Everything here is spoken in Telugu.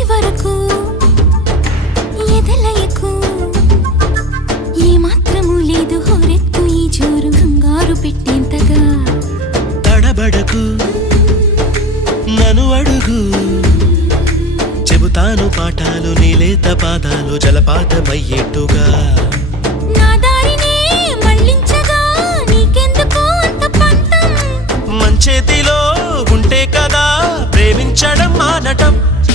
వరకు ఎదలయకు ఏ మాత్రము లేదు హోరెత్తు ఈ జోరు కంగారు పెట్టేంతగా తడబడకు నన్ను అడుగు చెబుతాను పాఠాలు నీలేత పాదాలు జలపాతమయ్యేట్టుగా నా దారినే మళ్ళించగా నీకెందుకు అంత పంతం మంచేతిలో ఉంటే కదా ప్రేమించడం మానటం